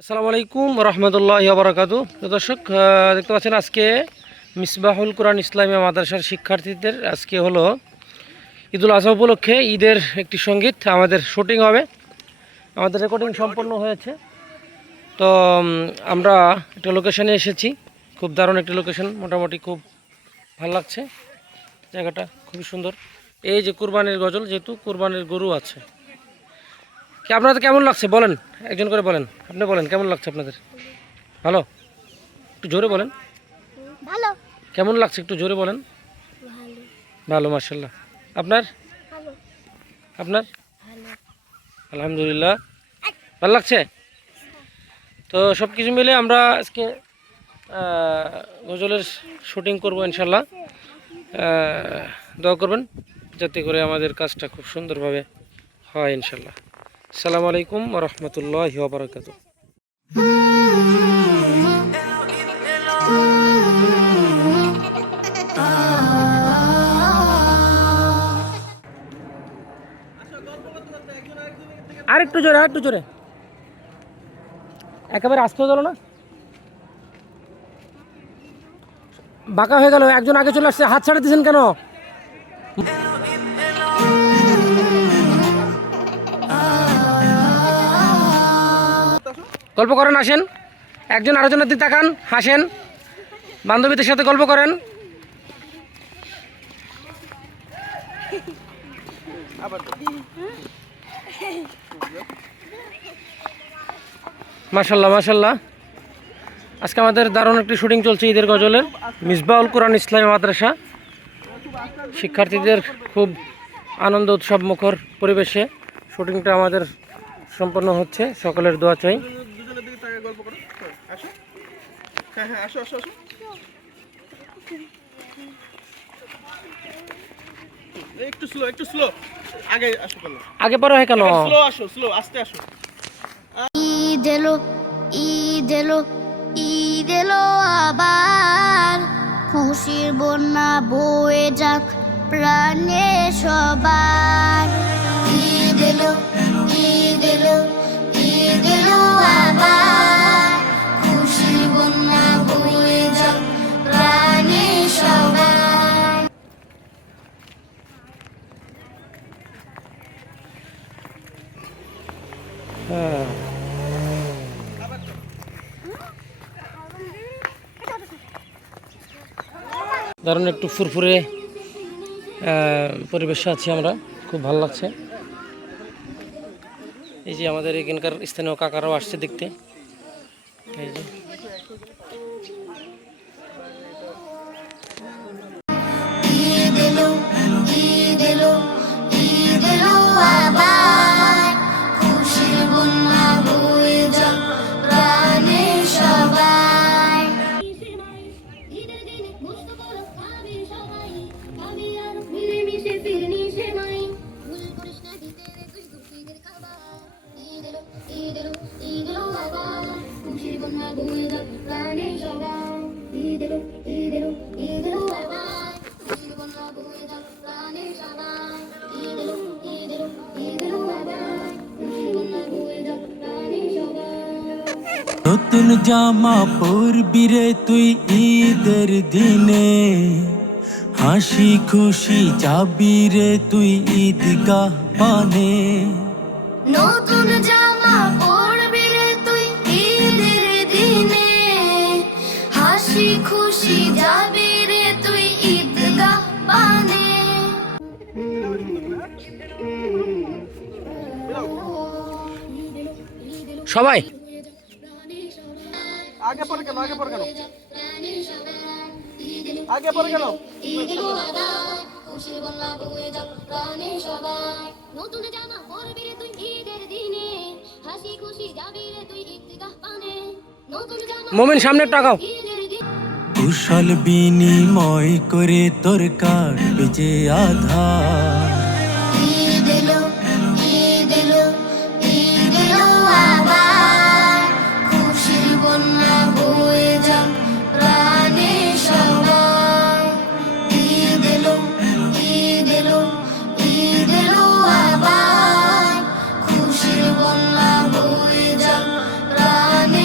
আসসালামু আলাইকুম রহমতুল্লাহি ওয়া বারাকাতুহু। দর্শক দেখতে পাচ্ছেন আজকে মিসবাহুল কুরআন ইসলামিয়া মাদ্রাসার শিক্ষার্থীদের আজকে হলো ঈদুল আজহা উপলক্ষে ঈদের একটি সঙ্গীত আমাদের শুটিং হবে। আমাদের রেকর্ডিং সম্পন্ন হয়েছে। তো আমরা একটা লোকেশনে এসেছি, খুব দারুণ একটি লোকেশন, মোটামুটি খুব ভালো লাগছে জায়গাটা, খুবই সুন্দর। এই যে কুরবানির গজল, যেহেতু কুরবানির গরু আছে। আপনাদের কেমন লাগছে বলেন, একজন করে বলেন, আপনি বলেন কেমন লাগছে আপনাদের? ভালো? একটু জোরে বলেন। ভালো। কেমন লাগছে একটু জোরে বলেন। ভালো, মাশাআল্লাহ। আপনার? ভালো। আপনার? আলহামদুলিল্লাহ, ভালো লাগছে। তো সব কিছু মিলে আমরা আজকে গজলের শুটিং করব ইনশাল্লাহ। দোয়া করবেন যাতে করে আমাদের কাজটা খুব সুন্দরভাবে হয় ইনশাল্লাহ। আসসালামু আলাইকুম ওয়া রাহমাতুল্লাহি ওয়া বারাকাতুহু। আরেকটু জোরে, আরেকটু জোরে, একেবারে আসতে হলো না, বাঁকা হয়ে গেল। একজন আগে চলে আসছে, হাত ছাড়া দিয়েছেন কেন? গল্প করেন, আসেন, একজন আরেকজনের দিকে তাকান, হাসেন, বান্ধবীদের সাথে গল্প করেন। মাশাল্লাহ মাশাল্লাহ, আজকে আমাদের দারুণ একটি শুটিং চলছে ঈদের গজলের, মিসবাহুল কুরআন ইসলামী মাদ্রাসা। শিক্ষার্থীদের খুব আনন্দ উৎসব মুখর পরিবেশে শুটিংটা আমাদের সম্পন্ন হচ্ছে। সকলের দোয়া চাই। একটু স্লো, একটু স্লো, আগে আসো, আগে পরে হয় কেন? স্লো আসো, স্লো, আস্তে আসো। ঈদ এলো, ঈদ এলো, ঈদ এলো আবার, খুশির বন্যা বয়ে যাক প্রাণে সবার। ঈদ এলো, ঈদ এলো, ঈদ এলো আবার, খুশির বন্যা বয়ে যাক প্রাণে সবার। হ্যাঁ, দারুণ একটু ফুরফুরে পরিবেশে আছি আমরা, খুব ভালো লাগছে। এই যে আমাদের এখানকার স্থানীয় কাকারাও আসছে দেখতে। এই যে ঈদ এলো, ঈদ এলো, ঈদ এলো আবার, খুশির বন্যা বয়ে যাক প্রাণে সবার। ঈদের দিনে গোশত করো খাবে সবাই, খাবে আর মিলেমিশে ফিরনি সেমাই, ভুল করিস না দিতে রে তুই দুঃখীদের খাবার। ঈদ এলো, ঈদ এলো, ঈদ এলো আবার, খুশির বন্যা বয়ে যাক প্রাণে সবার। ঈদ এলো, ঈদ এলো, ঈদ এলো আবার, খুশির বন্যা বয়ে যাক প্রাণে সবার। ঈদ এলো, ঈদ এলো, ঈদ এলো আবার, খুশির বন্যা বয়ে যাক প্রাণে সবার। নতুন জামা পরবি রে তুই ঈদের দিনে, হাসি খুশি যাবি রে তুই ঈদগাহ পানে। নতুন জামা পরবি রে তুই ঈদের দিনে, হাসি খুশি যাবি রে তুই ঈদগাহ পানে। সবাই আগে পরে কেন, আগে পরে কেন, আগে পরে কেন? নতুন জামা পরবি রে তুই ঈদের দিনে, হাসি খুশি যাবি রে তুই ঈদগাহ পানে। নতুন জামা মোমিন সামনে টাকাও। ঈদের দিনে কুশল বিনিময় করে তোর কাটবে যে আধার। ঈদ এলো, ঈদ এলো, ঈদ এলো আবার, খুশির বন্যা বয়ে যাক প্রাণে সবার। ঈদ এলো, ঈদ এলো, ঈদ এলো আবার, খুশির বন্যা বয়ে যাক প্রাণে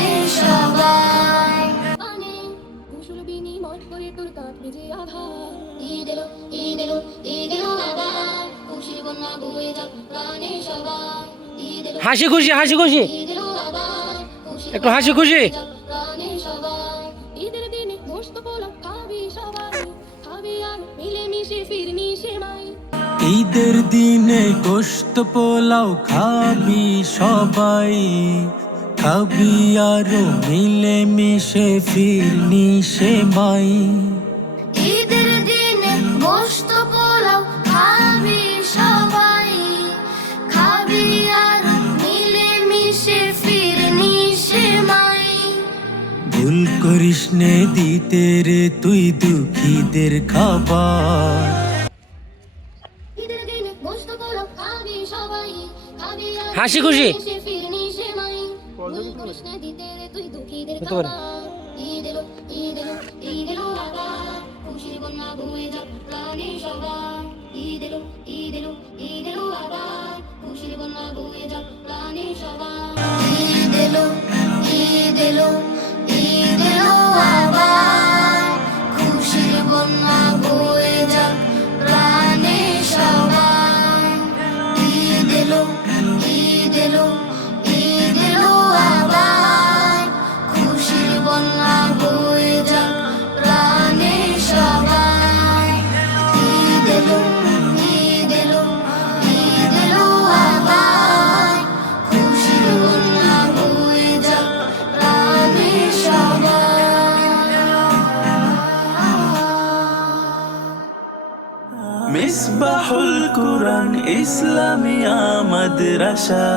হাসি খুশি, হাসি খুশি, একটু হাসি খুশি। ঈদের দিনে গোশত পোলাও খাবি সবাই, খাবি আর মিলেমিশে ফিরমিশে মাই। ঈদের দিনে গোশত পোলাও খাবি সবাই, খাবি আরো মিলে মিশে ফিরনি সে মাই। ঈদের দিনে গোশত পোলাও খাবি সবাই, খাবি আর মিলে মিশে ফিরনি সে মাই। ভুল করিস নে দিতে রে তুই দুঃখীদের খাবার। ঈদের দিনে গোশত পোলাও খাবি সবাই, খাবি আর হাসি খুশি। মিলেমিশে ফিরমিশে মাই। ভুল করিস না দিতে রে তুই দুঃখীদের হতে পারে। খাবার। ঈদ এলো, ঈদ এলো, ঈদ এলো আবার, খুশির বন্যা বয়ে যাক প্রাণে সবার। ঈদ এলো, ঈদ এলো, ঈদ এলো আবার, খুশির বন্যা বয়ে যাক প্রাণে সবার। ঈদ এলো, ঈদ এলো, ঈদ এলো আবার, খুশির বন্যা বয়ে যাক প্রাণে সবার। ঈদ এলো, ঈদ এলো, ঈদ এলো আবার, খুশির বন্যা বয়ে যাক প্রাণে সবার। ঈদ এলো, ঈদ এলো, ঈদ এলো আবার, খুশির বন্যা বয়ে যাক প্রাণে সবার। মিসবাহুল কুরআন ইসলামিয়া মাদ্রাসা।